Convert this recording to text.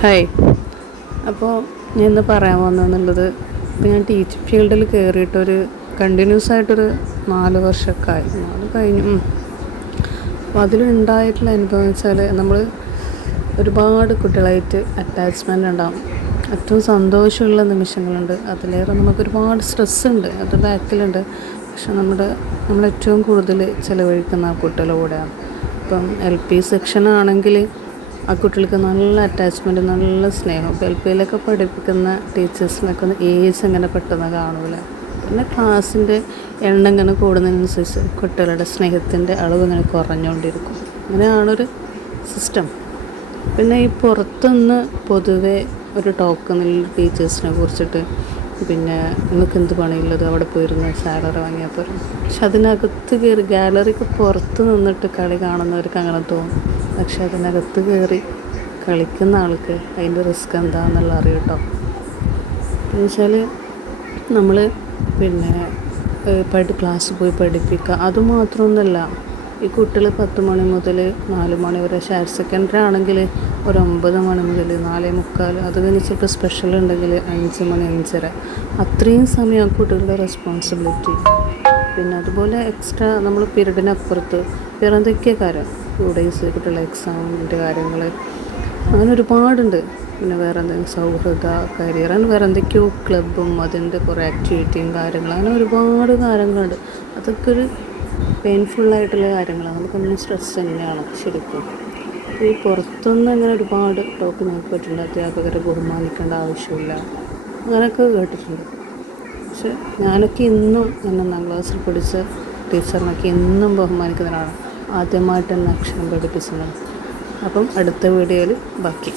Hi. അപ്പോൾ ഞാൻ ഇന്ന് പറയാൻ വന്നതെന്നുള്ളത്, ഇപ്പോൾ ഞാൻ ടീച്ചിങ് ഫീൽഡിൽ കയറിയിട്ടൊരു കണ്ടിന്യൂസ് ആയിട്ടൊരു 4 വർഷമൊക്കെ ആയി, 4 കഴിഞ്ഞു. അപ്പോൾ അതിലുണ്ടായിട്ടുള്ള അനുഭവം എന്ന് വെച്ചാൽ, നമ്മൾ ഒരുപാട് കുട്ടികളായിട്ട് അറ്റാച്ച്മെൻ്റ് ഉണ്ടാകും. ഏറ്റവും സന്തോഷമുള്ള നിമിഷങ്ങളുണ്ട്, അതിലേറെ നമുക്ക് ഒരുപാട് സ്ട്രെസ്സുണ്ട്, അത് ബാക്കിലുണ്ട്. പക്ഷെ നമ്മൾ ഏറ്റവും കൂടുതൽ ചിലവഴിക്കുന്ന ആ കുട്ടികളുടെ കൂടെയാണ്. ഇപ്പം LP സെക്ഷനാണെങ്കിൽ ആ കുട്ടികൾക്ക് നല്ല അറ്റാച്ച്മെൻറ്റ്, നല്ല സ്നേഹം. ഇപ്പോൾ LP പഠിപ്പിക്കുന്ന ടീച്ചേഴ്സിനൊക്കെ ഒന്ന് ഏജ് അങ്ങനെ പെട്ടെന്ന് കാണൂല. പിന്നെ ക്ലാസ്സിൻ്റെ എണ്ണം ഇങ്ങനെ കൂടുന്നതിനനുസരിച്ച് കുട്ടികളുടെ സ്നേഹത്തിൻ്റെ അളവ് ഇങ്ങനെ കുറഞ്ഞുകൊണ്ടിരിക്കും. അങ്ങനെയാണൊരു സിസ്റ്റം. പിന്നെ ഈ പുറത്തുനിന്ന് പൊതുവെ ഒരു ടോക്കണിൽ ടീച്ചേഴ്സിനെ കുറിച്ചിട്ട്, പിന്നെ നിങ്ങൾക്ക് എന്ത് പണിയുള്ളത് അവിടെ പോയിരുന്ന് സാലറി വാങ്ങിയാൽ പോരും. പക്ഷെ അതിനകത്ത് കയറി ഗാലറിക്ക് പുറത്ത് നിന്നിട്ട് കളി കാണുന്നവർക്ക് അങ്ങനെ തോന്നും. പക്ഷെ അതിനകത്ത് കയറി കളിക്കുന്ന ആൾക്ക് അതിൻ്റെ റിസ്ക് എന്താണെന്നുള്ള അറിയും കേട്ടോ. എന്ന് വെച്ചാൽ നമ്മൾ ക്ലാസ്സിൽ പോയി പഠിപ്പിക്കുക, അതുമാത്രമൊന്നുമല്ല. ഈ കുട്ടികൾ 10 മണി മുതൽ 4 മണി വരെ, ഹയർ സെക്കൻഡറി ആണെങ്കിൽ ഒരു 9 മണി മുതൽ 4:45, അത് കഴിഞ്ഞിട്ട് സ്പെഷ്യൽ ഉണ്ടെങ്കിൽ 5 മണി 5:30, അത്രയും സമയം ആ കുട്ടികളുടെ റെസ്പോൺസിബിലിറ്റി. പിന്നെ അതുപോലെ എക്സ്ട്രാ നമ്മൾ പീരീഡിനപ്പുറത്ത് വേറെ എന്തൊക്കെയോ കാര്യം, 2 ഡേയ്സ് കുട്ടികളുടെ എക്സാമിൻ്റെ കാര്യങ്ങൾ, അങ്ങനെ ഒരുപാടുണ്ട്. പിന്നെ വേറെ എന്തെങ്കിലും സൗഹൃദ കരിയർ, അങ്ങനെ വേറെ എന്തൊക്കെയോ ക്ലബ്ബും അതിൻ്റെ കുറേ ആക്ടിവിറ്റിയും കാര്യങ്ങൾ, അങ്ങനെ ഒരുപാട് കാര്യങ്ങളുണ്ട്. അതൊക്കെ ഒരു പെയിൻഫുള്ളായിട്ടുള്ള കാര്യങ്ങളാണ്, നമുക്കൊന്നും സ്ട്രെസ് തന്നെയാണ് ശരിക്കും. ഈ പുറത്തുനിന്ന് അങ്ങനെ ഒരുപാട് ടോക്ക് നോക്കിയിട്ടുണ്ട്, അധ്യാപകരെ ബഹുമാനിക്കേണ്ട ആവശ്യമില്ല, അങ്ങനെയൊക്കെ കേട്ടിട്ടുണ്ട്. പക്ഷെ ഞാനൊക്കെ ഇന്നും എന്നെ 1ാം ക്ലാസ്സിൽ പഠിച്ച ടീച്ചറിനൊക്കെ ഇന്നും ബഹുമാനിക്കുന്നതിനാണ്, ആദ്യമായിട്ട് എന്നെ അക്ഷരം പഠിപ്പിച്ചത്. അപ്പം അടുത്ത വീഡിയോയിൽ ബാക്കി.